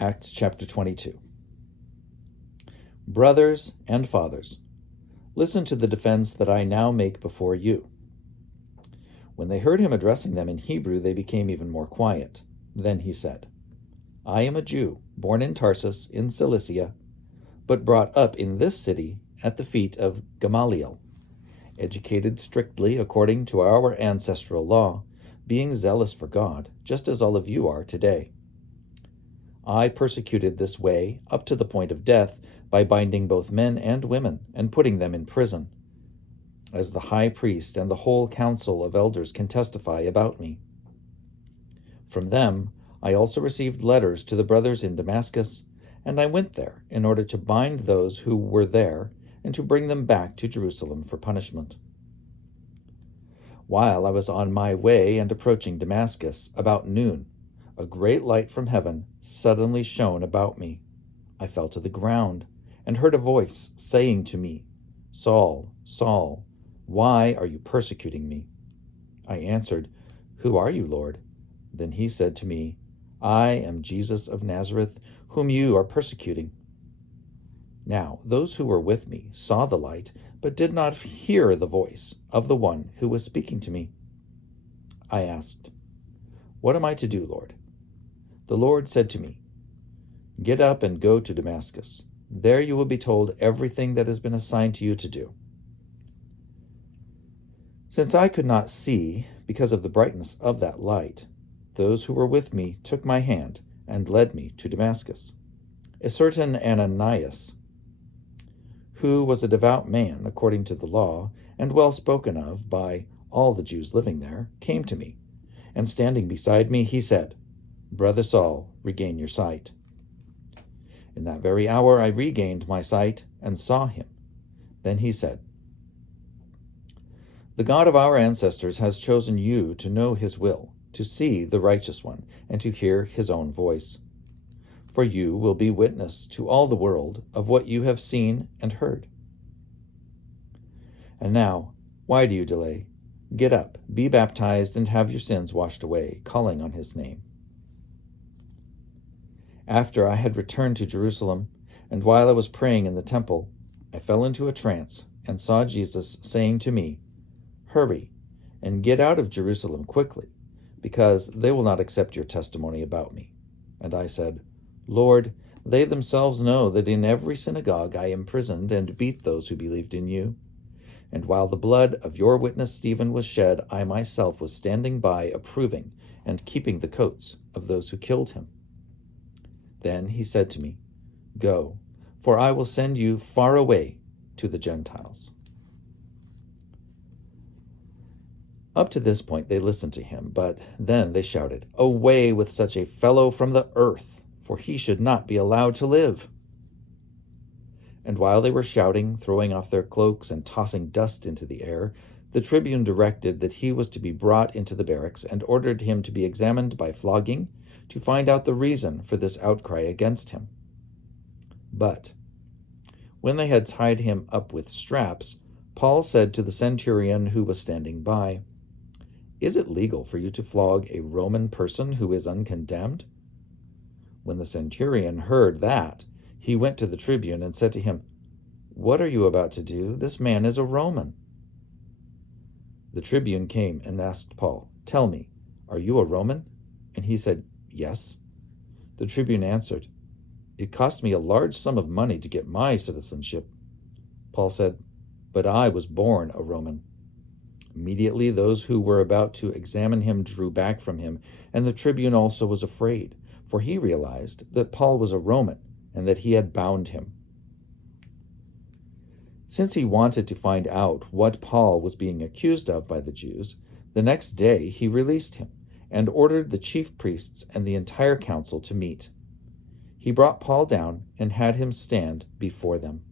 Acts chapter 22. Brothers and fathers, listen to the defense that I now make before you. When they heard him addressing them in Hebrew, they became even more quiet. Then he said, I am a Jew, born in Tarsus in Cilicia, but brought up in this city at the feet of Gamaliel, educated strictly according to our ancestral law, being zealous for God, just as all of you are today. I persecuted this way up to the point of death by binding both men and women and putting them in prison, as the high priest and the whole council of elders can testify about me. From them I also received letters to the brothers in Damascus, and I went there in order to bind those who were there and to bring them back to Jerusalem for punishment. While I was on my way and approaching Damascus about noon, a great light from heaven suddenly shone about me. I fell to the ground and heard a voice saying to me, Saul, Saul, why are you persecuting me? I answered, Who are you, Lord? Then he said to me, I am Jesus of Nazareth, whom you are persecuting. Now those who were with me saw the light, but did not hear the voice of the one who was speaking to me. I asked, What am I to do, Lord? The Lord said to me, Get up and go to Damascus. There you will be told everything that has been assigned to you to do. Since I could not see because of the brightness of that light, those who were with me took my hand and led me to Damascus. A certain Ananias, who was a devout man according to the law, and well spoken of by all the Jews living there, came to me, and standing beside me, he said, Brother Saul, regain your sight. In that very hour I regained my sight and saw him. Then he said, The God of our ancestors has chosen you to know his will, to see the righteous one, and to hear his own voice. For you will be witness to all the world of what you have seen and heard. And now, why do you delay? Get up, be baptized, and have your sins washed away, calling on his name. After I had returned to Jerusalem, and while I was praying in the temple, I fell into a trance and saw Jesus saying to me, Hurry, and get out of Jerusalem quickly, because they will not accept your testimony about me. And I said, Lord, they themselves know that in every synagogue I imprisoned and beat those who believed in you. And while the blood of your witness Stephen was shed, I myself was standing by approving and keeping the coats of those who killed him. Then he said to me, Go, for I will send you far away to the Gentiles. Up to this point they listened to him, but then they shouted, Away with such a fellow from the earth, for he should not be allowed to live. And while they were shouting, throwing off their cloaks, and tossing dust into the air, the tribune directed that he was to be brought into the barracks and ordered him to be examined by flogging to find out the reason for this outcry against him. But when they had tied him up with straps, Paul said to the centurion who was standing by, Is it legal for you to flog a Roman person who is uncondemned? When the centurion heard that, he went to the tribune and said to him, What are you about to do? This man is a Roman. The tribune came and asked Paul, Tell me, are you a Roman? And he said, Yes. The tribune answered, It cost me a large sum of money to get my citizenship. Paul said, But I was born a Roman. Immediately those who were about to examine him drew back from him, and the tribune also was afraid, for he realized that Paul was a Roman and that he had bound him. Since he wanted to find out what Paul was being accused of by the Jews, the next day he released him and ordered the chief priests and the entire council to meet. He brought Paul down and had him stand before them.